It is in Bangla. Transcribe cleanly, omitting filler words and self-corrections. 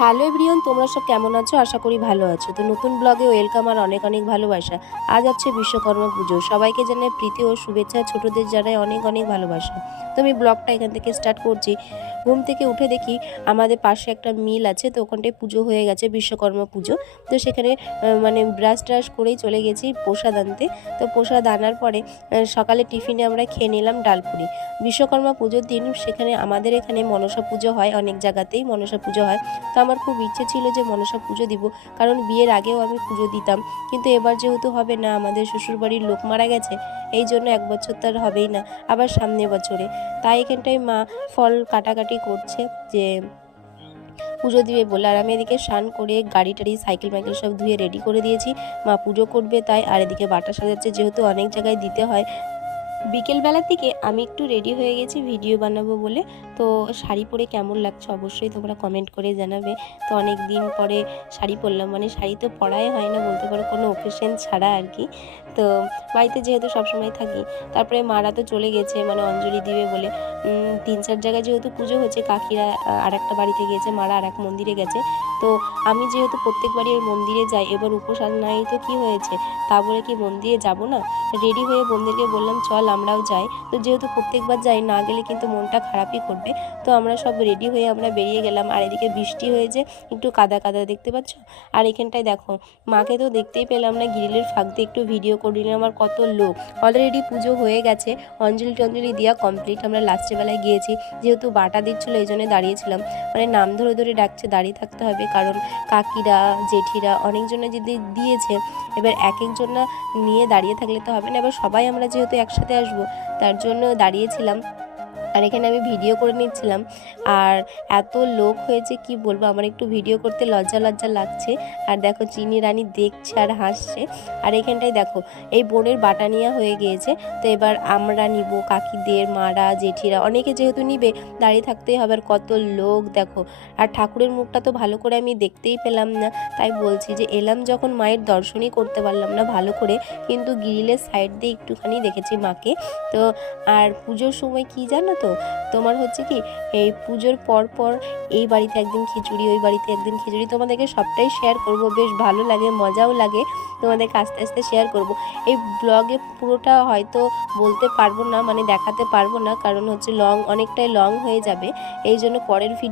হ্যালো এভরিওয়ান, তোমরা সব কেমন আছো? আশা করি ভালো আছো। তো নতুন ব্লগে ওয়েলকাম আর অনেক অনেক ভালোবাসা। আজ হচ্ছে বিশ্বকর্মা পুজো। সবাইকে জানাই প্রীতি ও শুভেচ্ছা, ছোটদের জানাই অনেক অনেক ভালোবাসা। তো আমি ব্লগটা এখান থেকে স্টার্ট করছি। ঘুম থেকে উঠে দেখি আমাদের পাশে একটা মিল আছে, তো ওখানটায় পুজো হয়ে গেছে, বিশ্বকর্মা পুজো। তো সেখানে মানে ব্রাশ ট্রাশ করেই চলে গেছি প্রসাদ আনতে। তো প্রসাদ আনার পরে সকালে টিফিনে আমরা খেয়ে নিলাম ডালপুরি। বিশ্বকর্মা পুজোর দিন সেখানে আমাদের এখানে মনসা পুজো হয়, অনেক জায়গাতেই মনসা পুজো হয়। তো আমার খুব ইচ্ছে ছিল যে মনসা পুজো দিব, কারণ বিয়ের আগেও আমি পুজো দিতাম, কিন্তু এবার যেহেতু হবে না, আমাদের শ্বশুরবাড়ির লোক মারা গেছে, এই জন্য এক বছর তার হবেই না, আবার সামনে বছরে। তাই এখানটায় মা ফল কাটাকাটি করছে যে পুজো দিবে বলে। আর আমি এদিকে স্নান করে গাড়ি টাড়ি সাইকেল মাইকেল সব ধুয়ে রেডি করে দিয়েছি, মা পুজো করবে তাই। আর এদিকে বাটা সাজাচ্ছে, যেহেতু অনেক জায়গায় দিতে হয়। বিকেলবেলার দিকে আমি একটু রেডি হয়ে গেছি ভিডিও বানাবো বলে। তো শাড়ি পরে কেমন লাগছে অবশ্যই তোমরা কমেন্ট করে জানাবে। তো অনেক দিন পরে শাড়ি পরলাম, মানে শাড়ি তো পরাই হয় না বলতে পারো, কোনো অকেশন ছাড়া আর কি। তো বাড়িতে যেহেতু সবসময় থাকি, তারপরে মারা তো চলে গেছে মানে অঞ্জলি দিবে বলে। 3-4 জায়গায় যেহেতু পুজো হচ্ছে, কাকিরা আর একটা বাড়িতে গেছে, মারা আর এক মন্দিরে গেছে। তো আমি যেহেতু প্রত্যেকবারই ওই মন্দিরে যাই, এবার উপোস আর নাই তো কী হয়েছে, তা বলে কি মন্দিরে যাব না? রেডি হয়ে বোনদেরকে বললাম চল আমরাও যাই। তো যেহেতু প্রত্যেকবার যাই, না গেলে কিন্তু মনটা খারাপই করবে। তো আমরা সব রেডি হয়ে আমরা বেরিয়ে গেলাম। আর এদিকে বৃষ্টি হয়েছে, একটু কাদা কাদা দেখতে পাচ্ছ। আর এখানটায় দেখো মাকে তো দেখতেই পেলাম না, গ্রিলের ফাঁক দিয়ে একটু ভিডিও করে নিলাম। আর কত লোক, অলরেডি পুজো হয়ে গেছে, অঞ্জলি টঞ্জলি দেওয়া কমপ্লিট। আমরা লাস্টের বেলায় গিয়েছি, যেহেতু বাটা দিচ্ছিলো এই জন্য দাঁড়িয়েছিলাম, মানে নাম ধরে ধরে ডাকছে, দাঁড়িয়ে থাকতে হবে, কারণ কাকিরা জেঠিরা অনেকজনে যদি দিয়েছে, এবার এক একজন না নিয়ে দাঁড়িয়ে থাকলে তো হবে না। এবার সবাই আমরা যেহেতু একসাথে আসবো, তার জন্য দাঁড়িয়েছিলাম। আর এখানে আমি ভিডিও করে নিচ্ছিলাম। আর এত লোক হয়েছে কি বলবো, আমার একটু ভিডিও করতে লজ্জা লজ্জা লাগছে। আর দেখো চিনি রানী দেখছে আর হাসছে। আর এখানটায় দেখো এই বোনের বাটা নেওয়া হয়ে গিয়েছে। তো এবার আমরা নিব, কাকিদের মারা জেঠিরা অনেকে যেহেতু নিবে, দাঁড়িয়ে থাকতেই হবে। আর কত লোক দেখো। আর ঠাকুরের মুখটা তো ভালো করে আমি দেখতেই পেলাম না, তাই বলছি যে এলাম যখন, মায়ের দর্শনই করতে পারলাম না ভালো করে, কিন্তু গ্রিলের সাইড দিয়ে একটুখানি দেখেছি মাকে। তো আর পুজোর সময় কি জানো তো, তোমার হচ্ছে কি, এই পুজোর পর পর এই বাড়িতে একদিন খিচুড়ি, ওই বাড়িতে একদিন খিচুড়ি, তোমাদেরকে সবটাই শেয়ার করব। বেশ ভালো লাগে, মজাও লাগে, তোমাদেরকে আস্তে আস্তে শেয়ার করব। এই ব্লগে পুরোটা হয়তো বলতে পারবো না, মানে দেখাতে পারবো না, কারণ হচ্ছে অনেকটাই লং হয়ে যাবে, এই জন্য পরের ভিডিও